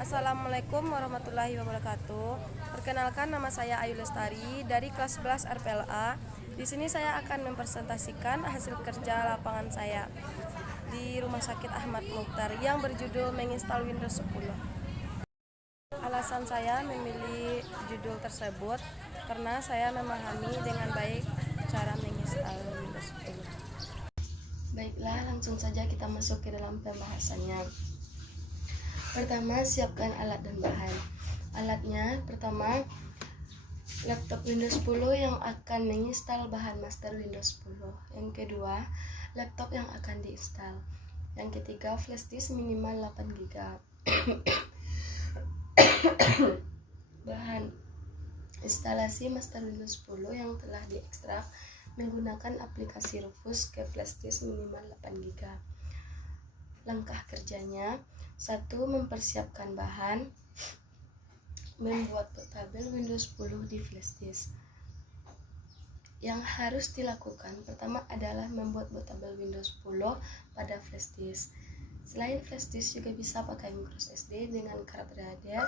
Assalamualaikum warahmatullahi wabarakatuh. Perkenalkan, nama saya Ayu Lestari dari kelas 11 RPLA. Di sini saya akan mempresentasikan hasil kerja lapangan saya di Rumah Sakit Ahmad Mukhtar yang berjudul menginstal Windows 10. Alasan saya memilih judul tersebut karena saya memahami dengan baik cara menginstal Windows 10. Baiklah, langsung saja kita masuk ke dalam pembahasannya. Pertama, siapkan alat dan bahan. Alatnya, pertama, laptop Windows 10 yang akan menginstal bahan master Windows 10. Yang kedua, laptop yang akan diinstal. Yang ketiga, flash disk minimal 8 GB. Bahan instalasi master Windows 10 yang telah diekstrak menggunakan aplikasi Rufus ke flash disk minimal 8 GB. Langkah kerjanya: 1. Mempersiapkan bahan. Membuat portable Windows 10 di flash disk. Yang harus dilakukan pertama adalah membuat portable Windows 10 pada flash disk. Selain flash disk juga bisa pakai microSD dengan card reader.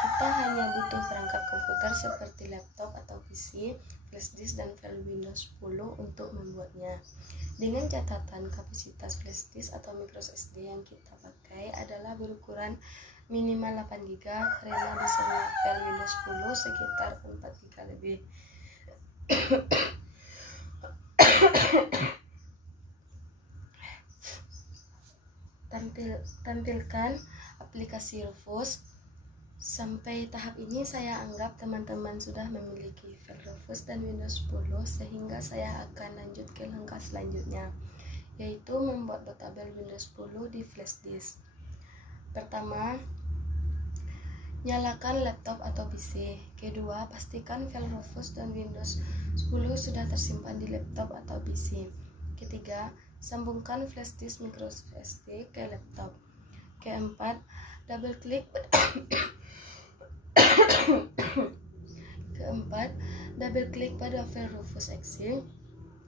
Kita hanya butuh perangkat komputer seperti laptop atau PC, flash disk, dan file Windows 10 untuk membuatnya. Dengan catatan kapasitas flash disk atau microSD yang kita pakai adalah berukuran minimal 8 GB karena bisa file Windows 10 sekitar 4 GB lebih. Tampilkan aplikasi Rufus. Sampai tahap ini saya anggap teman-teman sudah memiliki file Rufus dan Windows 10, sehingga saya akan lanjut ke langkah selanjutnya, yaitu membuat portable Windows 10 di flash disk. Pertama, nyalakan laptop atau PC. Kedua, pastikan file Rufus dan Windows 10 sudah tersimpan di laptop atau PC. Ketiga, sambungkan flash disk microSD ke laptop. Keempat, double klik pada file Rufus.exe.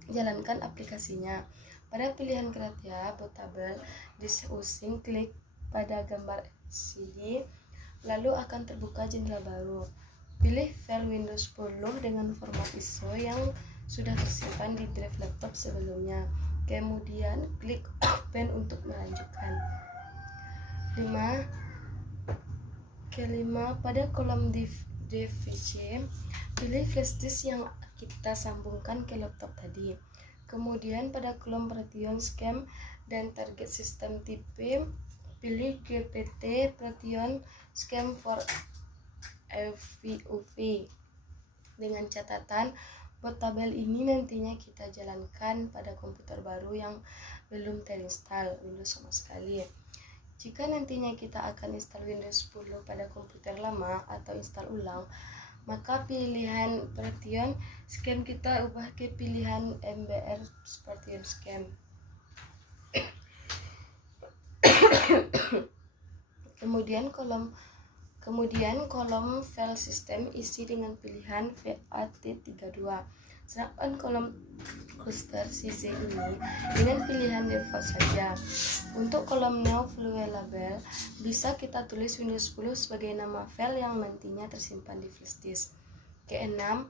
Jalankan aplikasinya. Pada pilihan kriteria portable disk using, klik pada gambar CD, lalu akan terbuka jendela baru. Pilih file Windows 10 dengan format ISO yang sudah tersimpan di drive laptop sebelumnya. Kemudian klik open untuk melanjutkan. 5. Pada kolom DVC, pilih flash disk yang kita sambungkan ke laptop tadi. Kemudian pada kolom Proteon Scheme dan target sistem tipe, pilih GPT Proteon Scheme for FVUV. Dengan catatan, portable ini nantinya kita jalankan pada komputer baru yang belum terinstall Windows sama sekali. Jika nantinya kita akan install Windows 10 pada komputer lama atau install ulang, maka pilihan Proteon Scheme kita ubah ke pilihan MBR Proteon Scheme. Kemudian kolom file system isi dengan pilihan FAT32. Sedangkan kolom cluster CZ ini dengan pilihan default saja. Untuk kolom New Label, bisa kita tulis Windows 10 sebagai nama file yang nantinya tersimpan di flash disk. Keenam,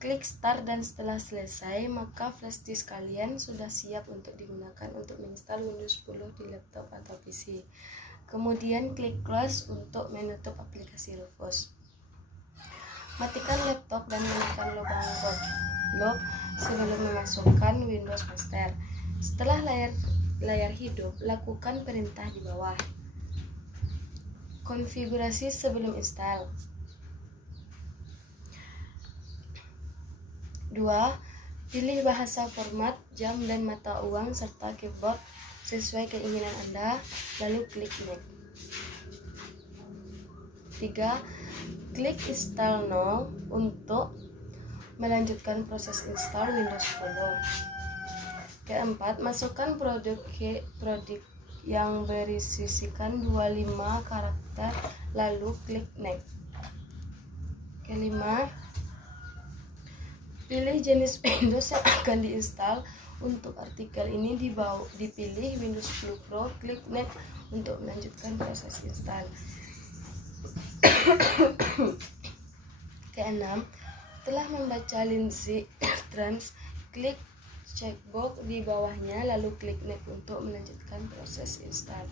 klik start, dan setelah selesai, maka flash disk kalian sudah siap untuk digunakan untuk menginstal Windows 10 di laptop atau PC. Kemudian klik close untuk menutup aplikasi Rufus. Matikan laptop dan menekan lubang lock sebelum memasukkan Windows Master. Setelah layar hidup, lakukan perintah di bawah. Konfigurasi sebelum install. 2. Pilih bahasa, format, jam, dan mata uang serta keyboard sesuai keinginan Anda, lalu klik next. 3. Klik install now untuk melanjutkan proses install Windows 10. Keempat, masukkan produk yang berisikan 25 karakter, lalu klik next. Kelima, pilih jenis Windows yang akan diinstal. Untuk artikel ini dipilih Windows 10 Pro, klik next untuk melanjutkan proses install. Keenam, setelah membaca Lindsay Trans, klik checkbox di bawahnya lalu klik next untuk melanjutkan proses install.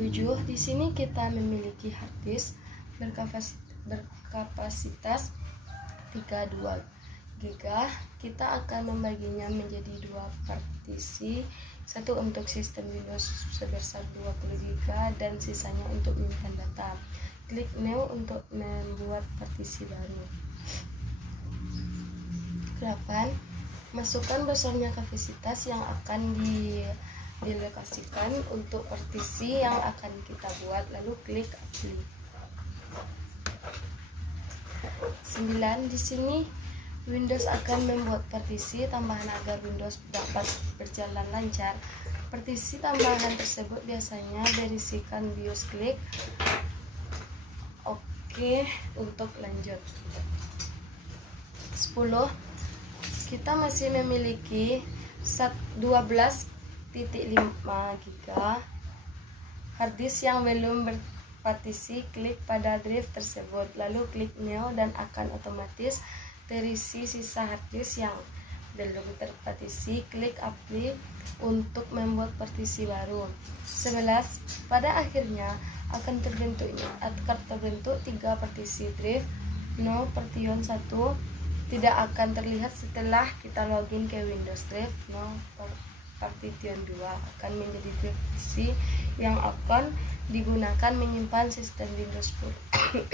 7. Di sini kita memiliki hard disk berkapasitas 32 GB. Kita akan membaginya menjadi dua partisi, satu untuk sistem Windows sebesar 20 GB dan sisanya untuk menyimpan data. Klik new untuk membuat partisi baru. 8. Masukkan bosornya kapasitas yang akan dilokasikan untuk partisi yang akan kita buat, lalu klik apply. 9. Di sini Windows akan membuat partisi tambahan agar Windows dapat berjalan lancar. Partisi tambahan tersebut biasanya berisikan BIOS. Klik OK untuk lanjut. 10. Kita masih memiliki 12.5 GB hard disk yang belum berpartisi. Klik pada drive tersebut, lalu klik new dan akan otomatis terisi sisa hard disk yang belum terpartisi. Klik apply untuk membuat partisi baru. 11. Pada akhirnya akan terbentuk 3 partisi drive. No partition 1 tidak akan terlihat setelah kita login ke Windows. Drive no partition 2 akan menjadi drive PC yang akan digunakan menyimpan sistem Windows 10.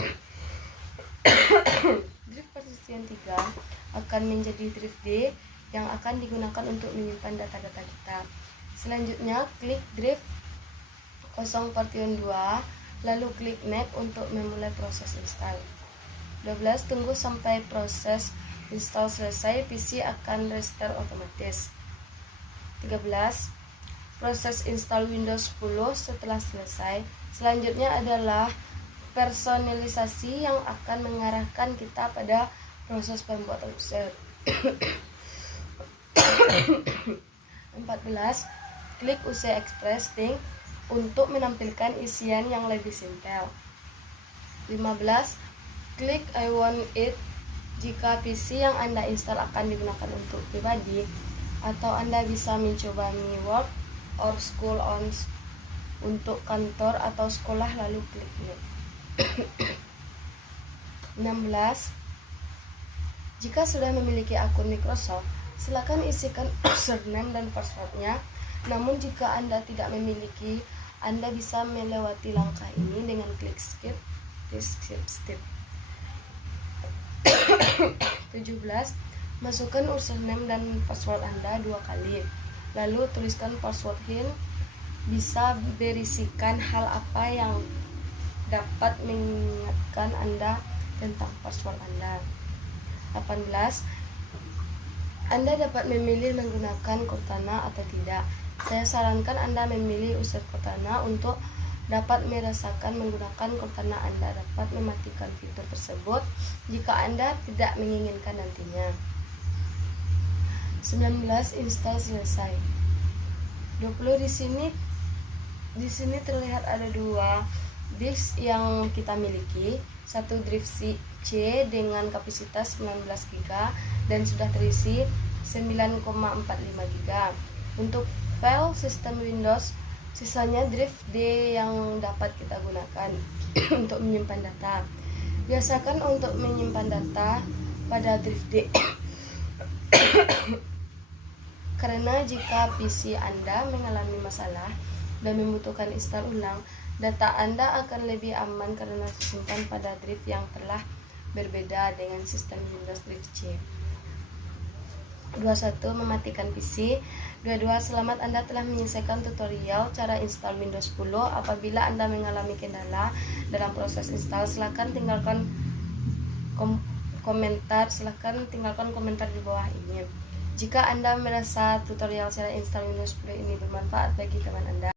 Drive partition 3 akan menjadi drive D yang akan digunakan untuk menyimpan data-data kita. Selanjutnya klik drive 0 partition 2 lalu klik next untuk memulai proses install. 12. Tunggu sampai proses install selesai, PC akan restart otomatis. 13. Proses install Windows 10 setelah selesai. Selanjutnya adalah personalisasi yang akan mengarahkan kita pada proses pembuatan user. 14. Klik UC Express Thing untuk menampilkan isian yang lebih simpel. 15. Klik I want it jika PC yang Anda install akan digunakan untuk pribadi, atau Anda bisa mencoba Mi Work or School on untuk kantor atau sekolah, lalu klik next. 16. Jika sudah memiliki akun Microsoft, silakan isikan username dan passwordnya. Namun jika Anda tidak memiliki, Anda bisa melewati langkah ini dengan klik skip step. 17. Masukkan username dan password Anda 2 kali. Lalu tuliskan password hint. Bisa berisikan hal apa yang dapat mengingatkan Anda tentang password Anda. 18. Anda dapat memilih menggunakan Cortana atau tidak. Saya sarankan Anda memilih user Cortana untuk dapat merasakan menggunakan Cortana. Anda dapat mematikan fitur tersebut jika Anda tidak menginginkan nantinya. 19. Install selesai. 20. Di sini terlihat ada 2 disk yang kita miliki. Satu drive C dengan kapasitas 19 GB dan sudah terisi 9,45 GB. Untuk file sistem Windows, sisanya drive D yang dapat kita gunakan untuk menyimpan data. Biasakan untuk menyimpan data pada drive D karena jika PC Anda mengalami masalah dan membutuhkan install ulang, data Anda akan lebih aman karena disimpan pada drive yang telah berbeda dengan sistem Windows Drive C. 21. Mematikan PC. 22. Selamat, Anda telah menyelesaikan tutorial cara install Windows 10. Apabila Anda mengalami kendala dalam proses install, silakan tinggalkan komentar di bawah ini. Jika Anda merasa tutorial cara install Windows 10 ini bermanfaat bagi teman Anda,